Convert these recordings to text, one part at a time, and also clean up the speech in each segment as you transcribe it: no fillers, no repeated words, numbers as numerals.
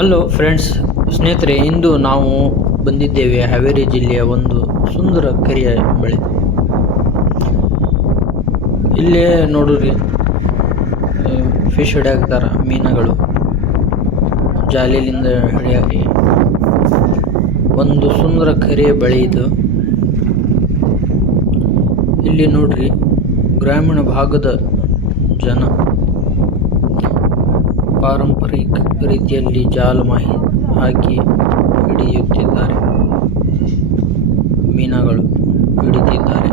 Hello friends, ಸ್ನೇಹಿತರೆ, ಇಂದು ನಾವು ಬಂದಿದ್ದೇವೆ ಹಾವೇರಿ ಜಿಲ್ಲೆಯ ಒಂದು ಸುಂದರ ಕೆರೆಯ ಬಳಿ. ಇಲ್ಲೇ ನೋಡ್ರಿ, ಫಿಶ್ ಹಿಡಿಯಾಕ್ತಾರ, ಮೀನುಗಳು ಜಾಲಿಲಿಂದ ಹಿಡಿಯಾಕಿ. ಒಂದು ಸುಂದರ ಕೆರೆಯ ಬಳಿ ಇದು. ಇಲ್ಲಿ ನೋಡ್ರಿ, ಗ್ರಾಮೀಣ ಭಾಗದ ಜನ ಪಾರಂಪರಿಕ ರೀತಿಯಲ್ಲಿ ಜಾಲ ಹಾಕಿ ಹಿಡಿಯುತ್ತಿದ್ದಾರೆ, ಮೀನುಗಳು ಹಿಡಿತಿದ್ದಾರೆ.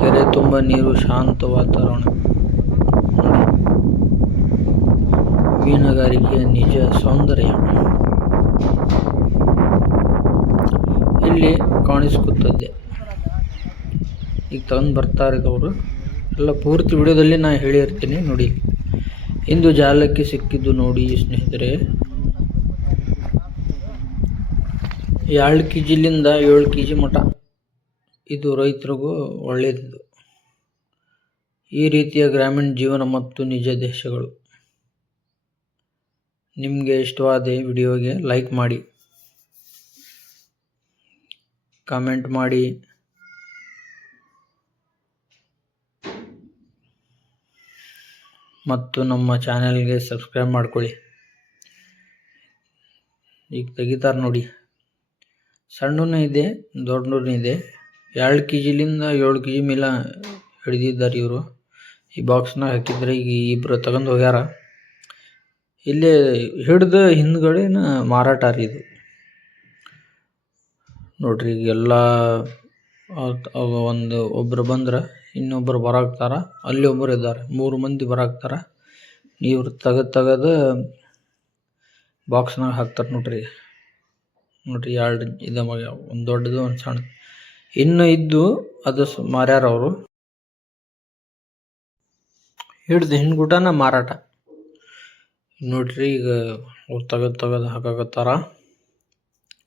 ಕೆರೆ ತುಂಬ ನೀರು, ಶಾಂತ ವಾತಾವರಣ. ಮೀನುಗಾರಿಕೆಯ ನಿಜ ಸೌಂದರ್ಯ ಇಲ್ಲಿ ಕಾಣಿಸ್ಕೊತದೆ. ಈಗ ತಗೊಂಡು ಬರ್ತಾರೆ ಅವರು ಎಲ್ಲ. ಪೂರ್ತಿ ವಿಡಿಯೋದಲ್ಲಿ ನಾನು ಹೇಳಿರ್ತೀನಿ ನೋಡಿ. ಇಂದು ಜಾಲಕ್ಕೆ ಸಿಕ್ಕಿದ್ದು ನೋಡಿ ಸ್ನೇಹಿತರೆ, 2 kgಲಿಂದ 7 kg ಮಟ. ಇದು ರೈತರಿಗೂ ಒಳ್ಳೆಯದು. ಈ ರೀತಿಯ ಗ್ರಾಮೀಣ ಜೀವನ ಮತ್ತು ನಿಜ ದೇಶಗಳು. ನಿಮಗೆ ಇಷ್ಟವಾದ ವಿಡಿಯೋಗೆ ಲೈಕ್ ಮಾಡಿ, ಕಾಮೆಂಟ್ ಮಾಡಿ, ಮತ್ತು ನಮ್ಮ ಚಾನೆಲ್ಗೆ ಸಬ್ಸ್ಕ್ರೈಬ್ ಮಾಡ್ಕೊಳ್ಳಿ. ಈಗ ತೆಗಿತಾರೆ ನೋಡಿ, ಸಣ್ಣನೂ ಇದೆ, ದೊಡ್ಡನೂ ಇದೆ. 2 kgಲಿಂದ 7 kg ಮೇಲೆ ಹಿಡಿದಿದ್ದಾರೆ ಇವರು. ಈ ಬಾಕ್ಸ್ನಾಗ ಹಾಕಿದ್ರೆ ಈಗ ಇಬ್ಬರು ತಗೊಂಡು ಹೋಗ್ಯಾರ. ಇಲ್ಲೇ ಹಿಡ್ದು ಹಿಂದ್ಗಡೆನ ಮಾರಾಟ ರೀ ಇದು. ನೋಡ್ರಿ, ಈಗೆಲ್ಲ ಒಬ್ರು ಬಂದ್ರೆ ಇನ್ನೊಬ್ಬರು ಬರಾಕ್ತಾರ. ಅಲ್ಲಿ ಒಬ್ಬರು ಇದ್ದಾರೆ, 3 ಮಂದಿ ಬರಾಕ್ತಾರ. ಇವ್ರು ತೆಗೆದು ಬಾಕ್ಸ್ನಾಗ ಹಾಕ್ತಾರೆ ನೋಡ್ರಿ. 2 ಇದೆ, ಒಂದು ದೊಡ್ಡದು ಒಂದು ಸಣ್ಣ. ಇನ್ನು ಇದ್ದು ಅದು ಮಾರ್ಯಾರ ಅವರು. ಹಿಡ್ದು ಹಿಂದ್ಗುಟನ ಮಾರಾಟ ನೋಡ್ರಿ. ಈಗ ಅವ್ರು ತೆಗೆದು ಹಾಕಾಕತ್ತಾರ.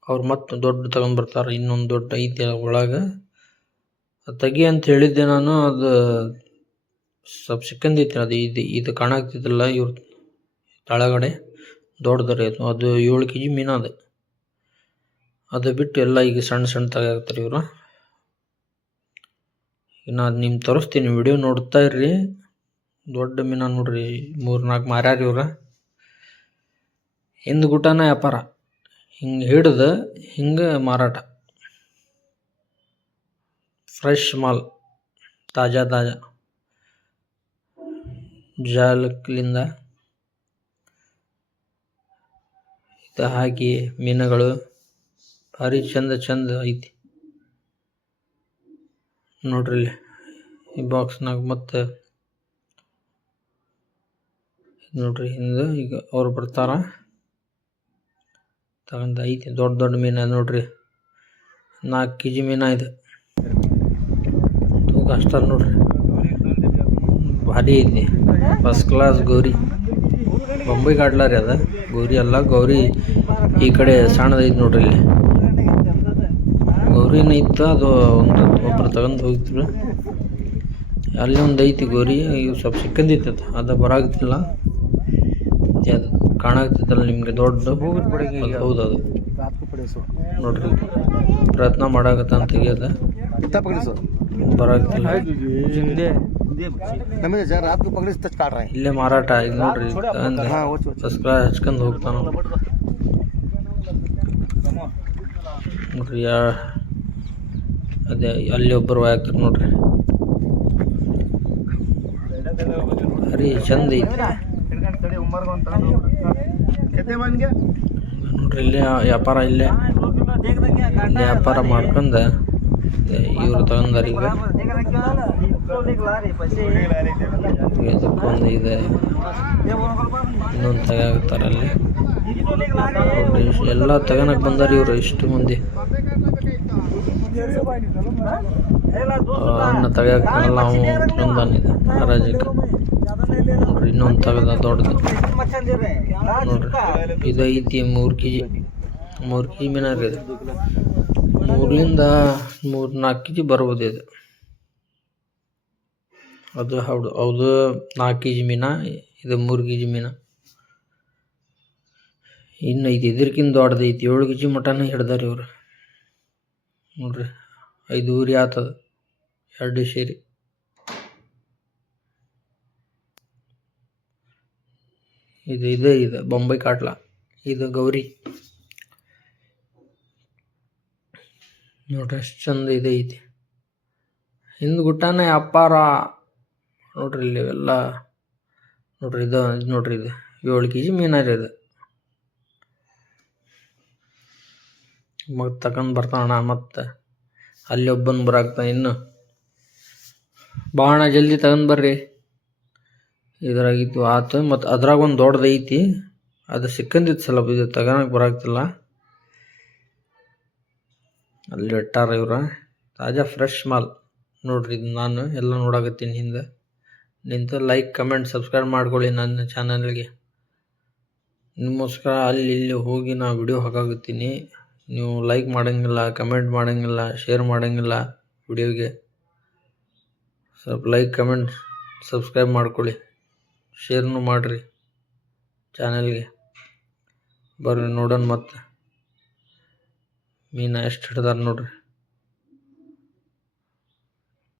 ಅವ್ರು ಮತ್ತೆ ದೊಡ್ಡ ತಗೊಂಡ್ ಬರ್ತಾರ. ಇನ್ನೊಂದು ದೊಡ್ಡ ಐತಿ ಒಳಗೆ. ತೆಗಿ ಅಂತ ಹೇಳಿದ್ದೆ ನಾನು. ಅದು ಸ್ವಲ್ಪ ಸಿಕ್ಕಂದೈತಿ. ಅದು ಇದು ಕಾಣಾಗ್ತಿದ್ದಿಲ್ಲ. ಇವ್ರು ತಳಗಡೆ ದೊಡ್ಡದ್ರಿ ಅದು 7 kg ಮೀನು. ಅದು ಬಿಟ್ಟು ಎಲ್ಲ ಈಗ ಸಣ್ಣ ತೆಗಾಕ್ತಾರೆ ಇವರು. ನಾನು ನಿಮ್ಗೆ ತೋರಿಸ್ತೀನಿ, ವಿಡಿಯೋ ನೋಡ್ತಾ ಇರ್ರಿ. ದೊಡ್ಡ ಮೀನು ನೋಡ್ರಿ, 3-4 ಮಾರ್ಯಾರ ಇವ್ರ. ಹಿಂದ್ಗುಟನ ವ್ಯಾಪಾರ. ಹಿಂಗೆ ಹಿಡ್ದು ಹಿಂಗೆ ಮಾರಾಟ. ಫ್ರೆಶ್ ಮಾಲ್, ತಾಜಾ ಜಾಲಕ್ಲಿಂದ ಹಾಕಿ ಮೀನುಗಳು ಭಾರಿ ಚಂದ ಐತಿ ನೋಡ್ರಿ. ಈ ಬಾಕ್ಸ್ನಾಗ ಮತ್ತೆ ನೋಡ್ರಿ, ಹಿಂದೆ ಈಗ ಅವ್ರು ಬರ್ತಾರ. ತಗೊಂಡು ಐತಿ ದೊಡ್ಡ ಮೀನು ನೋಡ್ರಿ. 4 kg ಮೀನು ಇದೆ. ತೂಕ ಅಷ್ಟಾರ ನೋಡ್ರಿ, ಭಾರಿ ಐತಿ. ಫಸ್ಟ್ ಕ್ಲಾಸ್ ಗೌರಿ, ಬೊಂಬೈ ಕಾಡ್ಲ ರೀ ಅದ. ಗೌರಿ ಅಲ್ಲ, ಗೌರಿ ಈ ಕಡೆ ಸಣ್ಣದೈತಿ ನೋಡ್ರಿ. ಇಲ್ಲಿ ಗೌರಿನ ಇತ್ತು, ಅದು ಒಬ್ರು ತಗೊಂಡು ಹೋಗಿದ್ರು. ಅಲ್ಲಿ ಒಂದು ಐತಿ ಗೌರಿ. ಇವು ಸ್ವಲ್ಪ ಸಿಕ್ಕಂದಿತ್ತು, ಅದು ಬರಾಗ್ತಿಲ್ಲ. ಅದು ಕಾಣಾಗ್ತಿತ್ತಲ್ಲ ನಿಮ್ಗೆ, ದೊಡ್ಡ. ಹೌದು, ಅದು ನೋಡ್ರಿ. ಪ್ರಯತ್ನ ಮಾಡಾಕತ್ತ ಅಂತ ತೆಗಿಯೋದ, ಬರಾಗ್ತಿಲ್ಲ. ಇಲ್ಲೇ ಮಾರಾಟ ಈಗ ನೋಡ್ರಿ. ಫಸ್ಟ್ ಕ್ಲಾಸ್ ಹಚ್ಕೊಂಡು ಹೋಗ್ತಾನ ನೋಡ್ರಿ. ಅದೇ ಅಲ್ಲಿ ಒಬ್ಬರು ಹಾಕ್ತಾರೆ ನೋಡ್ರಿ. ಭಾರಿ ಚಂದ ಐತಿ ನೋಡ್ರಿ. ಇಲ್ಲೇ ವ್ಯಾಪಾರ, ಇಲ್ಲೇ ವ್ಯಾಪಾರ ಮಾಡ್ಕೊಂಡು ಇವ್ರು ತಗೊಂಡಾರ. ಈಗ ಇದಕ್ಕೊಂದು ಇದೆ, ಇನ್ನೊಂದು ತೆಗಾಕ್ತಾರ ಅಲ್ಲಿ. ಎಲ್ಲ ತಗೋಣಕ್ ಬಂದಾರ ಇವ್ರು, ಇಷ್ಟು ಮಂದಿ. ಅನ್ನ ತೆಗಾಕ್ತಾನಲ್ಲ ಅವು ಒಂದಾನಿದೆ ಹರಾಜಕ್ಕೆ. ನೋಡ್ರಿ, ಇನ್ನೊಂದು ತೆಗದ ದೊಡ್ಡದು ನೋಡ್ರಿ. ಇದು ಐತಿ 3 kg ಮೀನು ರೀ. 3ರಿಂದ 4 kg ಬರ್ಬೋದು ಇದು. ಅದು ಹೌದು 4 kg ಮೀನು, ಇದು 3 kg ಮೀನು. ಇನ್ನು ಇದಕ್ಕಿಂತ ದೊಡ್ಡದೈತಿ 7 ಕೆಜಿ ಮಟನ ಹಿಡ್ದಾರ ಇವ್ರು ನೋಡ್ರಿ. 5 ಊರಿ ಆತದ 2 ಸೇರಿ. ಇದು ಬೊಂಬೈ ಕಾಟ್ಲ, ಇದು ಗೌರಿ ನೋಡ್ರಿ ಎಷ್ಟು ಚಂದ ಐತಿ. ಹಿಂದ್ ಗುಟ್ಟಾನೆ ಅಪ್ಪಾರ ನೋಡ್ರಿ. ಇಲ್ಲಿ ಎಲ್ಲ ನೋಡ್ರಿ, ಇದು ನೋಡ್ರಿ, ಇದು 7 ಕೆಜಿ ಮೀನಾರಿ. ಇದು ಮತ್ತೆ ತಗೊಂಡ್ ಬರ್ತಾನ. ಮತ್ತೆ ಅಲ್ಲಿ ಒಬ್ಬನ್ ಬರಾಕ್ತಾನ. ಇನ್ನು ಬಾಣ ಜಲ್ದಿ ತಗೊಂಡ್ ಬರ್ರಿ. ಇದ್ರಾಗಿದ್ದು ಆತು. ಮತ್ತು ಅದ್ರಾಗ ಒಂದು ದೊಡ್ಡದೈತಿ, ಅದು ಸಿಕ್ಕಂದಿತ್ತು ಸ್ವಲ್ಪ. ಇದು ತಗೋಣಕ್ಕೆ ಬರಾಕ್ತಿಲ್ಲ. ಅಲ್ಲಿ ಇಟ್ಟಾರ ಇವ್ರ. ತಾಜಾ ಫ್ರೆಶ್ ಮಾಲ್ ನೋಡ್ರಿ. ಇದು ನಾನು ಎಲ್ಲ ನೋಡಾಕತ್ತೀನಿ ಹಿಂದೆ ನಿಂತು. ಲೈಕ್, ಕಮೆಂಟ್, ಸಬ್ಸ್ಕ್ರೈಬ್ ಮಾಡ್ಕೊಳ್ಳಿ ನನ್ನ ಚಾನಲ್ಗೆ. ನಿಮಗೋಸ್ಕರ ಅಲ್ಲಿ ಇಲ್ಲಿ ಹೋಗಿ ನಾ ವಿಡಿಯೋ ಹಾಕಾಕತ್ತೀನಿ. ನೀವು ಲೈಕ್ ಮಾಡೋಂಗಿಲ್ಲ, ಕಮೆಂಟ್ ಮಾಡೋಂಗಿಲ್ಲ, ಶೇರ್ ಮಾಡೋಂಗಿಲ್ಲ ವಿಡಿಯೋಗೆ. ಸ್ವಲ್ಪ ಲೈಕ್, ಕಮೆಂಟ್, ಸಬ್ಸ್ಕ್ರೈಬ್ ಮಾಡ್ಕೊಳ್ಳಿ, ಶೇರ್ನು ಮಾಡಿರಿ ಚಾನಲ್ಗೆ. ಬರ್ರಿ ನೋಡೋಣ ಮತ್ತೆ ಮೀನು ಎಷ್ಟು ಹಿಡ್ದಾರ ನೋಡ್ರಿ.